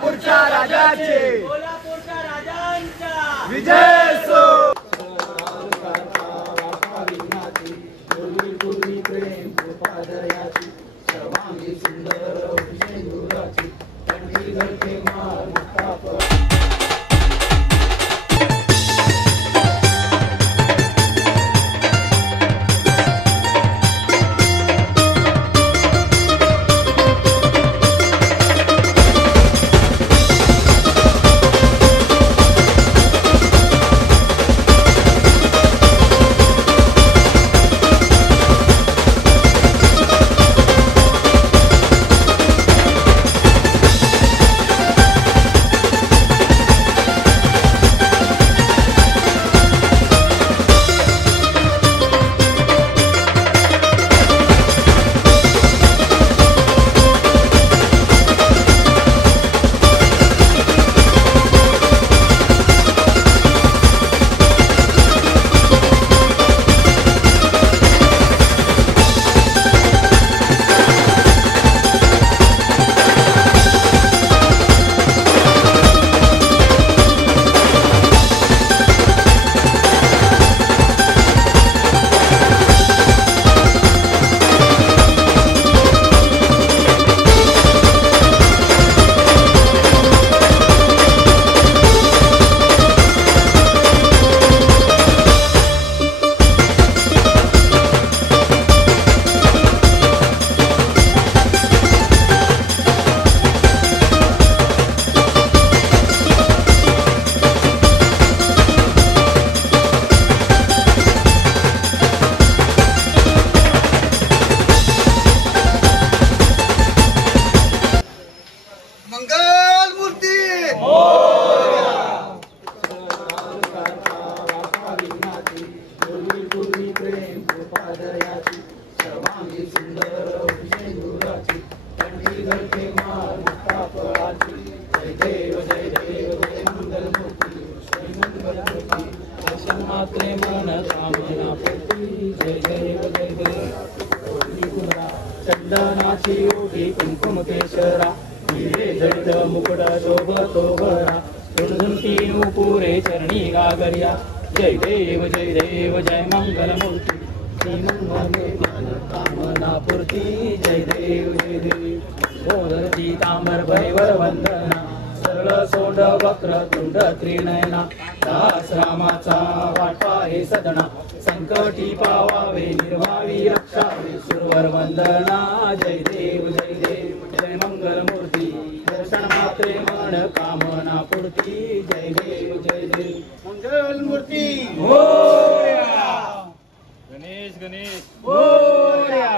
कोल्हापूरच्या राजाचे कोल्हापूरच्या राजांचा विजय सो प्रेम कृपादयाची सर्वांगी सुंदर विजयुराची तंडी धरते मार मुक्ताप मंगल मूर्ती प्रेम कृपादयाची सर्वांगी सुंदर विजयुराची तंडी धरते मार मुक्तापळाची जय देव जय देव जय मंगल मूर्ती श्री मंगल मूर्ती दर्शन मात्रे मन कामना पूर्ती जय देव जय देव चंदनाची ओटी कुंकुम केशरा हिरे जडित मुकुट शोभतो भरा झुणझुणती नुपुरे चरणी गागर्या जय देव जय मंगल मूर्ती श्री मंगल कामना पूर्ती जय देव मोदरची तांबर परिवर वंदना सरळ सोंड वक्र तुंड त्रिनयना दास रामाचा वाटवा हे सदना संकटी पावावे निर्वावी रक्षावे सुरवर वंदना जय देव जय मंगल मूर्ती दर्शन मात्रे मन कामना पूर्ती जय देव मंगल मूर्ती मोरया गणेश मोरया